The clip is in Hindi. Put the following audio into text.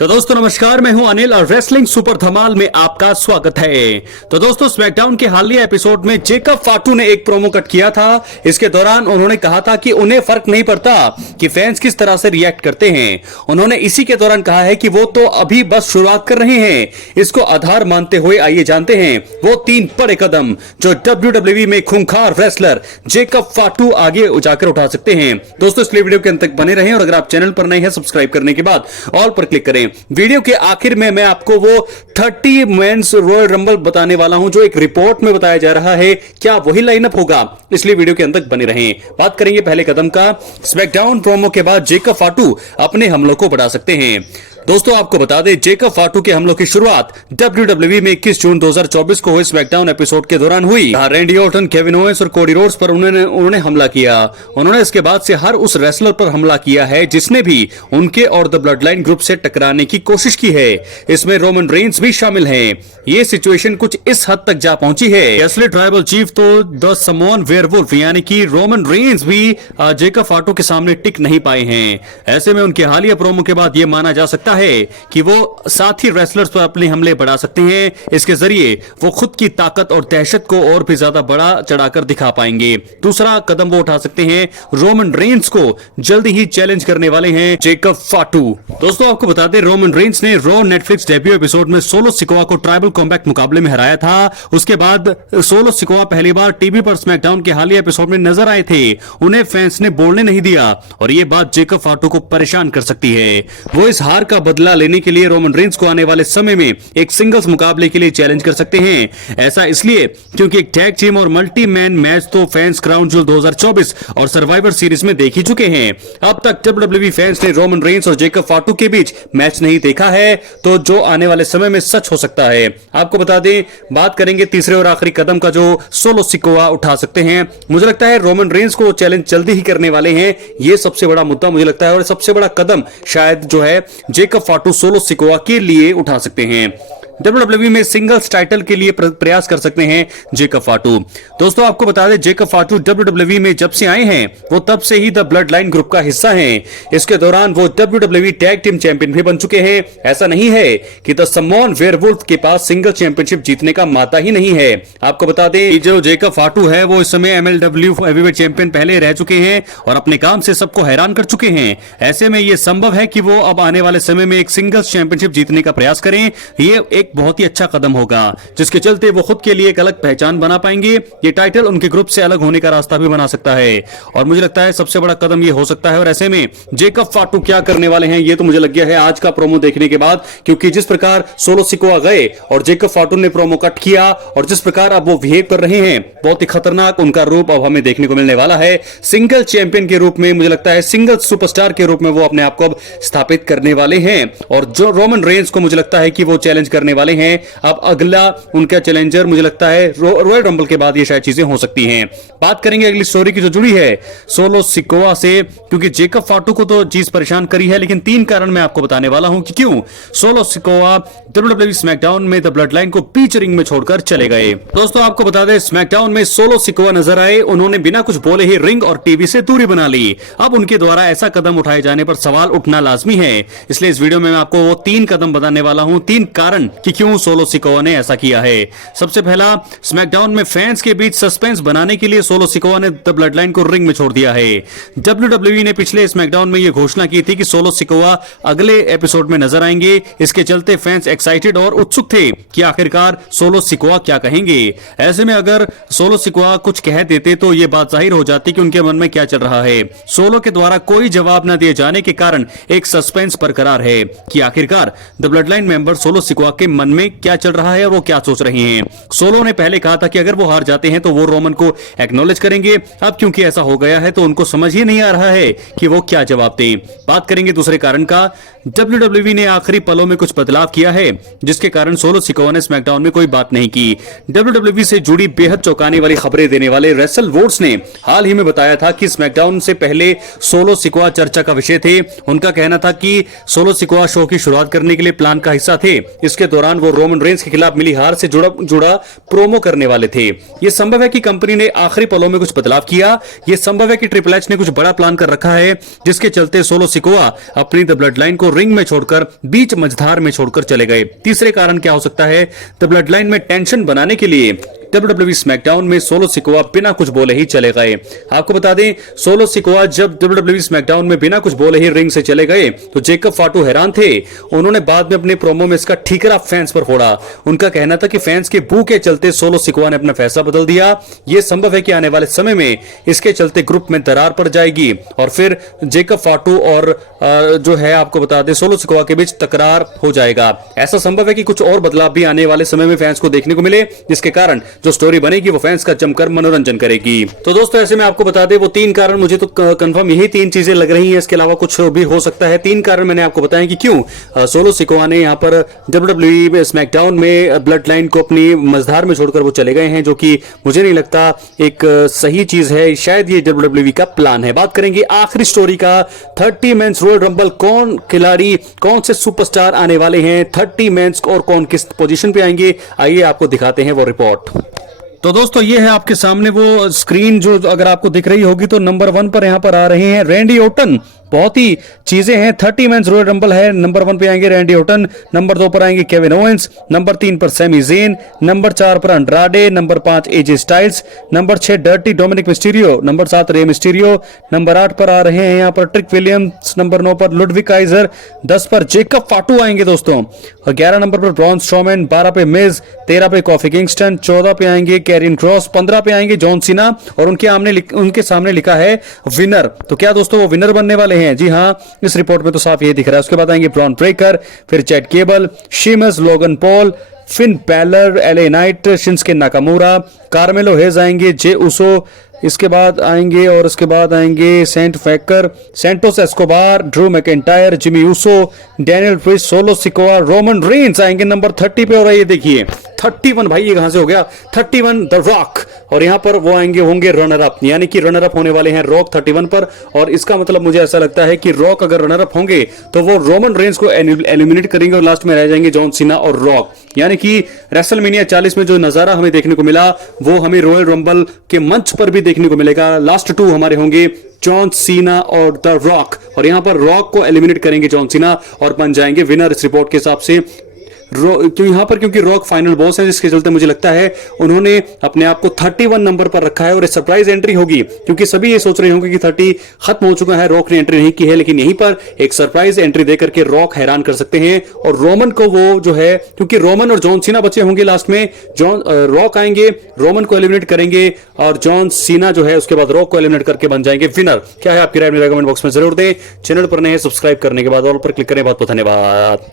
तो दोस्तों नमस्कार, मैं हूं अनिल और रेसलिंग सुपर धमाल में आपका स्वागत है। तो दोस्तों स्मैकडाउन के हालिया एपिसोड में जेकब फाटू ने एक प्रोमो कट किया था। इसके दौरान उन्होंने कहा था कि उन्हें फर्क नहीं पड़ता कि फैंस किस तरह से रिएक्ट करते हैं। उन्होंने इसी के दौरान कहा है कि वो तो अभी बस शुरुआत कर रहे हैं। इसको आधार मानते हुए आइए जानते हैं वो 3 बड़े कदम जो WWE में खूंखार रेसलर जेकब फाटू आगे जाकर उठा सकते हैं। दोस्तों इसलिए वीडियो के अंत तक बने रहें और अगर आप चैनल पर नए हैं सब्सक्राइब करने के बाद ऑल पर क्लिक करें। वीडियो के आखिर में मैं आपको वो 30 मेंस रॉयल रंबल बताने वाला हूं जो एक रिपोर्ट में बताया जा रहा है। क्या वही लाइनअप होगा? इसलिए वीडियो के अंत तक बने रहें। बात करेंगे पहले कदम का। स्मैकडाउन प्रोमो के बाद जेकब फाटू अपने हमलों को बढ़ा सकते हैं। दोस्तों आपको बता दें जेकब फाटू के हमलों की शुरुआत WWE में 21 जून 2024 को हुए स्मैकडाउन एपिसोड के दौरान हुई। रैंडी ऑर्टन, केविन ओवेंस और कोडी रोड्स पर उन्होंने हमला किया। उन्होंने इसके बाद से हर उस रेसलर पर हमला किया है जिसने भी उनके और द ब्लड लाइन ग्रुप से टकराने की कोशिश की है। इसमें रोमन रेंस भी शामिल हैं। ये सिचुएशन कुछ इस हद तक जा पहुंची है। असली ट्राइबल चीफ तो द समोन वेयरवुल्फ यानी कि रोमन रेंस भी जेकब फाटू के सामने टिक नहीं पाए हैं। ऐसे में उनके हालिया प्रोमो के बाद यह माना जा सकता है कि वो साथी रेसलर्स पर अपने हमले बढ़ा सकते हैं। इसके जरिए वो खुद की ताकत और दहशत को और भी ज्यादा बड़ा चढ़ाकर दिखा पाएंगे। दूसरा कदम वो उठा सकते हैं, रोमन रेंस को जल्दी ही चैलेंज करने वाले हैं जेकब फाटू। दोस्तों आपको बता दें रोमन रेंस ने रॉ नेटफ्लिक्स डेब्यू एपिसोड में सोलो सिकोआ को ट्राइबल कॉम्बैट मुकाबले में हराया था। उसके बाद सोलो सिकोआ पहली बार टीवी पर स्मैकडाउन के हालिया एपिसोड में नजर आए थे। उन्हें फैंस ने बोलने नहीं दिया और ये बात जेकब फाटू को परेशान कर सकती है। वो इस हार का बदला लेने के लिए रोमन रेंस को आने वाले समय में एक सिंगल्स मुकाबले के लिए चैलेंज कर सकते हैं। ऐसा इसलिए क्योंकि एक टैग टीम और मल्टी मैन मैच तो फैंस क्राउन ज्वेल 2024 और सर्वाइवर सीरीज में देख ही चुके हैं। अब तक WWE फैंस ने रोमन रेंस और जेकब फाटू के बीच मैच नहीं देखा है, तो जो आने वाले समय में सच हो सकता है। आपको बता दें, बात करेंगे तीसरे और आखिरी कदम का जो सोलो सिकोआ उठा सकते हैं। मुझे लगता है रोमन रेंस को चैलेंज जल्दी ही करने वाले हैं। यह सबसे बड़ा मुद्दा मुझे लगता है और सबसे बड़ा कदम शायद जो है जेकब फाटू सोलो सिकोआ के लिए उठा सकते हैं। WWE में सिंगल्स टाइटल के लिए प्रयास कर सकते हैं जेकब फाटू। दोस्तों आपको बता दें जेकब फाटू WWE में जब से आए हैं वो तब से ही द ब्लड लाइन ग्रुप का हिस्सा हैं। इसके दौरान वो WWE टैग टीम चैंपियन भी बन चुके हैं। ऐसा नहीं है कि द समोन वेयरवुल्फ के पास सिंगल चैंपियनशिप जीतने का माता ही नहीं है। आपको बता दें जो जेकब फाटू है वो इस समय MLW हेवीवेट चैंपियन पहले रह चुके हैं और अपने काम से सबको हैरान कर चुके हैं। ऐसे में यह संभव है कि वो अब आने वाले समय में एक सिंगल्स चैंपियनशिप जीतने का प्रयास करें। ये एक बहुत ही अच्छा कदम होगा जिसके चलते वो खुद के लिए एक अलग पहचान बना पाएंगे। ये टाइटल उनके ग्रुप से अलग होने का रास्ता भी बना सकता है और मुझे लगता है सबसे बड़ा कदम ये हो सकता है। और ऐसे में जेकब फाटू क्या करने वाले हैं ये तो मुझे लग गया है आज का प्रोमो देखने के बाद, क्योंकि जिस प्रकार सोलो सिकोआ गए और जेकब फाटू ने प्रोमो कट किया और जिस प्रकार अब वो बिहेव कर रहे हैं, बहुत ही खतरनाक उनका रूप अब हमें देखने को मिलने वाला है। सिंगल चैंपियन के रूप में मुझे लगता है सिंगल सुपरस्टार के रूप में वो अपने आप को अब स्थापित करने वाले हैं और जो रोमन रेंस को मुझे लगता है कि वो चैलेंज करने वाले हैं। अब अगला उनका चैलेंजर मुझे लगता है रॉयल रंबल के बाद ये शायद चीजें हो सकती हैं। बात करेंगे अगली स्टोरी की जो जुड़ी है सोलो सिकोआ से, क्योंकि जेकब फाटू को तो चीज परेशान करी है, लेकिन 3 कारण मैं आपको बताने वाला हूं कि क्यों सोलो सिकोआ WWE स्मैकडाउन में द ब्लड लाइन को बीच रिंग में छोड़कर चले गए। दोस्तों आपको बता दें स्मैकडाउन में सोलो सिकोआ नजर आए, उन्होंने बिना कुछ बोले ही रिंग और टीवी से दूरी बना ली। अब उनके द्वारा ऐसा कदम उठाए जाने पर सवाल उठना लाजमी है। इसलिए इस वीडियो में मैं आपको वो 3 कदम बताने वाला हूं, 3 कारण कि क्यों सोलो सिकोआ ने ऐसा किया है। सबसे पहला, स्मैकडाउन में फैंस के बीच सस्पेंस बनाने के लिए सोलो सिकोआ ने द ब्लड लाइन को रिंग में छोड़ दिया है। WWE ने पिछले स्मैकडाउन में यह घोषणा की थी कि सोलो सिकोआ अगले एपिसोड में नजर आएंगे। इसके चलते फैंस एक्साइटेड और उत्सुक थे कि आखिरकार सोलो सिकोआ क्या कहेंगे। ऐसे में अगर सोलो सिकोआ कुछ कह देते तो यह बात जाहिर हो जाती कि उनके मन में क्या चल रहा है। सोलो के द्वारा कोई जवाब न दिए जाने के कारण एक सस्पेंस बरकरार है कि आखिरकार the blood line member solo Sikoa के मन में क्या चल रहा है और वो क्या सोच रहे हैं। सोलो ने पहले कहा था कि अगर वो हार जाते हैं तो वो रोमन को एक्नॉलेज करेंगे। अब क्योंकि ऐसा हो गया है तो उनको समझ ही नहीं आ रहा है कि वो क्या जवाब दें। बात करेंगे दूसरे कारण का। WWE ने आखिरी पलों में कुछ बदलाव किया है जिसके कारण सोलो सिकोआ ने स्मैकडाउन में कोई बात नहीं की। WWE से जुड़ी बेहद चौंकाने वाली खबरें देने वाले रेसल वोर्ड्स ने हाल ही में बताया था कि स्मैकडाउन से पहले सोलो सिकोआ चर्चा का विषय थे। उनका कहना था कि सोलो सिकोआ शो की शुरुआत करने के लिए प्लान का हिस्सा थे। इसके दौरान वो रोमन रेंस के खिलाफ मिली हार से जुड़ा प्रोमो करने वाले थे। यह संभव है कि कंपनी ने आखिरी पलों में कुछ बदलाव किया। यह संभव है कि ट्रिपल एच ने कुछ बड़ा प्लान कर रखा है, जिसके चलते सोलो सिकोआ अपनी द ब्लड लाइन को रिंग में छोड़कर बीच मझधार में छोड़कर चले गए। तीसरे कारण क्या हो सकता है? द ब्लड लाइन में टेंशन बनाने के लिए WWE स्मैकडाउन में सोलो सिकोआ बिना कुछ बोले ही चले गए। आपको बता दें, सोलो सिकोआ जब WWE स्मैकडाउन में बिना कुछ बोले ही रिंग से चले गए तो जेकब फाटू हैरान थे। उन्होंने बाद में अपने प्रोमो में इसका ठीकरा फैंस पर फोड़ा। उनका कहना था कि फैंस के बू के चलते सोलो सिकोआ ने अपना फैसला बदल दिया। यह संभव है कि आने वाले समय में इसके चलते ग्रुप में दरार पड़ जाएगी और फिर जेकब फाटू और जो है आपको बता दें सोलो सिकोआ के बीच तकरार हो जाएगा। ऐसा संभव है कि कुछ और बदलाव भी आने वाले समय में फैंस को देखने को मिले, जिसके कारण जो स्टोरी बनेगी वो फैंस का जमकर मनोरंजन करेगी। तो दोस्तों ऐसे में आपको बता दें वो 3 कारण, मुझे तो कंफर्म यही 3 चीजें लग रही हैं, इसके अलावा कुछ भी हो सकता है। 3 कारण मैंने आपको बताया कि क्यों सोलो सिकोआ ने यहाँ पर WWE स्मैकडाउन में ब्लड लाइन को अपनी मझधार में छोड़कर वो चले गए हैं, जो कि मुझे नहीं लगता एक सही चीज है। शायद ये WWE का प्लान है। बात करेंगे आखिरी स्टोरी का, 30 मेंस रॉयल रंबल, कौन खिलाड़ी, कौन से सुपरस्टार आने वाले हैं 30 मेंस और कौन किस पोजीशन पे आएंगे, आइए आपको दिखाते हैं वो रिपोर्ट। तो दोस्तों ये है आपके सामने वो स्क्रीन, जो अगर आपको दिख रही होगी तो नंबर 1 पर यहां पर आ रहे हैं रैंडी ओर्टन। बहुत ही चीजें हैं। 30 मेंस रॉयल रंबल है। नंबर 1 पे आएंगे रैंडी ओर्टन, नंबर 2 पर आएंगे केविन ओवेंस, नंबर 3 पर सैमी ज़ेन, नंबर 4 पर Andrade, number 5 AJ Styles, number 6 Dirty Dominik Mysterio, number 7 Rey Mysterio, number 8 पर आ रहे हैं यहाँ पर ट्रिक विलियम्स, नंबर 9 पर लुडविग काइजर, 10 पर जेकब फाटू आएंगे दोस्तों, और 11 नंबर पर ब्रॉन स्ट्रोमैन, 12 पे मिज, 13 पे कॉफी किंगस्टन, 14 पे आएंगे कैरियन क्रॉस, 15 पे आएंगे जॉन सीना और उनके सामने लिखा है विनर। तो क्या दोस्तों वो विनर बनने वाले हैं? जी हां, इस रिपोर्ट में तो साफ ये दिख रहा है। उसके बाद आएंगे ब्रॉन ब्रेकर, फिर Chad Gable, Sheamus, Logan Paul, Finn Balor, LA Knight, Shinsuke Nakamura, Carmelo Hayes आएंगे, जे उसो, इसके बाद आएंगे और इसके बाद आएंगे सेंट फैकर, Santos Escobar, Drew McIntyre, Jimmy Uso, Damian Priest, Solo Sikoa, Roman Reigns आएंगे नंबर 30 पे। और ये देखिए 31 भाई, ये कहां से हो गया 31 द रॉक, और यहां पर वो आएंगे होंगे रनर अप, यानी कि रनर अप होने वाले हैं रॉक 31 पर। और इसका मतलब मुझे ऐसा लगता है कि रॉक अगर रनर अप होंगे तो वो रोमन रेंस को एलिमिनेट करेंगे और लास्ट में रह जाएंगे जॉन सीना और रॉक। यानी कि रेसलमेनिया 40 में जो नजारा हमें देखने को मिला वो हमें रॉयल रंबल के मंच पर भी देखने को मिलेगा। लास्ट 2 हमारे होंगे जॉन सीना और द रॉक, और यहां पर रॉक को एलिमिनेट करेंगे जॉन सीना और बन जाएंगे विनर इस रिपोर्ट के हिसाब से। क्योंकि रॉक फाइनल बॉस है, जिसके चलते मुझे लगता है उन्होंने अपने आप को 31 नंबर पर रखा है और एक सरप्राइज एंट्री होगी, क्योंकि सभी ये सोच रहे होंगे कि 30 खत्म हो चुका है, रॉक ने एंट्री नहीं की है, लेकिन यहीं पर एक सरप्राइज एंट्री देकर के रॉक हैरान कर सकते हैं। और रोमन को वो जो है, क्योंकि रोमन और जॉन सीना बचे होंगे लास्ट में, रॉक आएंगे, रोमन को एलिमिनेट करेंगे और जॉन सीना जो है उसके बाद रॉक को एलिमिनेट करके बन जाएंगे विनर। क्या है आपकी राय? मेरे कमेंट बॉक्स में जरूर दें। चैनल पर नए सब्सक्राइब करने के बाद ऑल पर क्लिक करें। बहुत बहुत धन्यवाद।